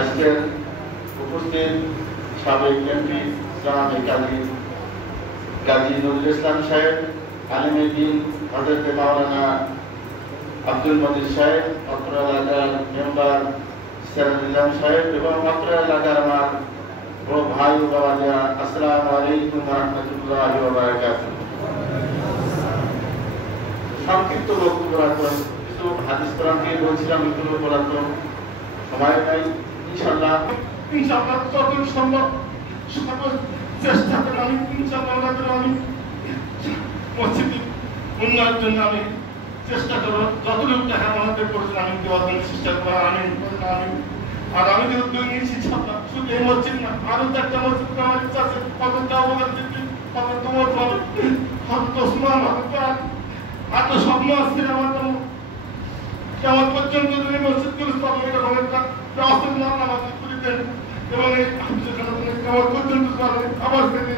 আজকের উপস্থিত সাবেক এমপি জনাবে গাজী নজরুল ইসলাম সাহেব, আলিমে দ্বীন হযরত মাওলানা আব্দুল মজিদ সাহেব, অত্র এলাকার মেম্বার সিরাজুল্লাহ সাহেব এবং অত্র এলাকার আমার ও ভাই ও বাবারা, আসসালামু আলাইকুম ওয়া রাহমাতুল্লাহি ওয়া বারাকাতুহু। সংক্ষিপ্ত বক্তব্য রাখলাম, কিছু হাদিস কোরআন থেকে বলছিলাম, এগুলো বলার তো সময় নাই। ইনশাআল্লাহ যতদূর সম্ভব চেষ্টা করে আমি মসজিদ উন্নয়নের জন্য আমি চেষ্টা করবো, যতটুকু টাকা আমাদের করছেন আমি দেওয়ার জন্য চেষ্টা করবো। আর আমি যে উদ্যোগ নিয়েছি শুধু এই মসজিদ না, আরো একটা মসজিদ আমার ইচ্ছা আছে। তোমার ওসমান আর তো স্বপ্ন আসছে আমার জন্য কেমন পর্যন্ত যদি মসজিদগুলো স্থাপন এরকম একটা ব্যবস্থা আমাদের করে দেন এবং এই কেমন পর্যন্ত চলে আবার থেকে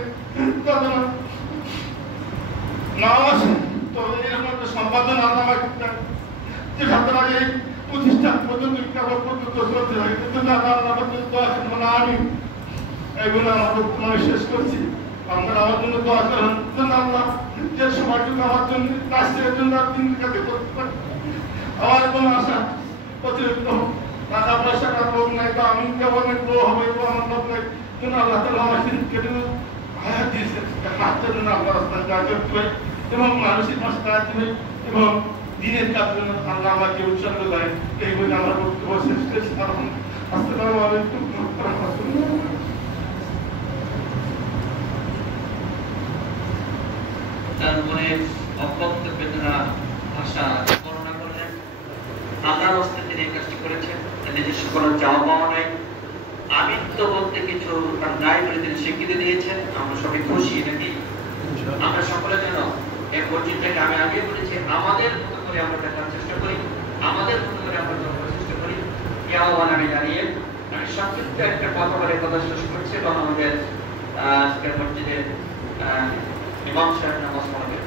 না আসে। তো এরকম একটা সম্পাদনা আমার যে আপনারা এই প্রতিষ্ঠান পর্যন্ত কেমন পর্যন্ত চলতে হয়, কিন্তু আমি এইগুলো আমার বক্তব্য শেষ করছি। আপনারা আমার জন্য দোয়া করেন যেন আল্লাহ যে সময়টুকু আমার জন্য রাষ্ট্রের জন্য দিন কাজে করতে পারি। আমার কোনো আশা অতিরিক্ত টাকা পয়সা লোক নাই, বা আমি কেমন বউ হবে আমার লোক নাই, যেন আল্লাহ তালা আমার কেটে হায়াত দিয়েছে, হাতের জন্য আল্লাহ রাস্তায় কাজ করতে হয় এবং মানসিক মাস্টার দিবে এবং দিনের কাজ জন্য আল্লাহ আমাকে উৎসর্গ করে। এই বলে আমার বক্তব্য শেষ করেছি। আসসালামু আলাইকুম ওয়া রাহমাতুল্লাহ। তার মনের অব্যক্ত বেদনা ভাষা বর্ণনা করলেন। আল্লাহর হস্তে তিনি এই কাজটি করেছেন, নিজস্ব কোনো চাওয়া পাওয়া নাই। আমিন তো বলতে কিছু তার নাই বলে তিনি স্বীকৃতি দিয়েছেন। আমরা সবাই খুশি নাকি? আমরা সকলে যেন এই মসজিদটাকে, আমি আগে বলেছি, আমাদের মতো করে আমরা দেখার চেষ্টা করি, আমাদের মতো করে আমরা দেখার চেষ্টা করি। এই আহ্বান আমি জানিয়ে আমি সংক্ষিপ্ত একটা কথা বলে কথা শেষ করছি এবং আমাদের আজকের মসজিদের ইমাম সাহেব নামাজ পড়াবেন।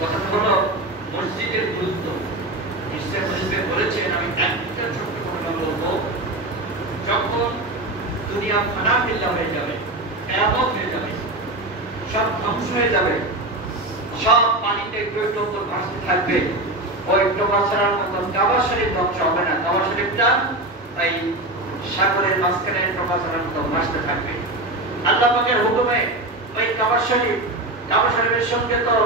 কথাটা হলো মসজিদের গুরুত্ব। নিশ্চয় বলেছেন, আমি একটা ছোট্ট ঘটনা বলবো। যখন দুনিয়া ফানা ফিল্লা হয়ে যাবে, কিয়ামত হয়ে যাবে, সব ধ্বংস হয়ে যাবে, সব পানিতে একটু একটু উপর ভাসতে থাকবে, ওই ডোবা ছাড়ার মতন কাবা শরীফ ধ্বংস হবে না। কাবা শরীফটা এই সাগরের মাঝখানে ডোবা ছাড়ার মতো ভাসতে থাকবে। আল্লাহ পাকের হুকুমে ওই কাবা শরীফের সঙ্গে তো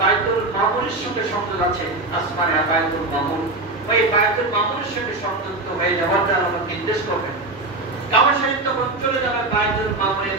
বাইতুল মামুরের সঙ্গে সংযোগ আছে, আসমানে বাইতুল মামুর, ওই বাইতুল মামুরের সঙ্গে সংযুক্ত হয়ে যাওয়ার জন্য আমাকে নির্দেশ করবেন। কাবা শরীফ তখন চলে যাবে বাইতুল মামুরের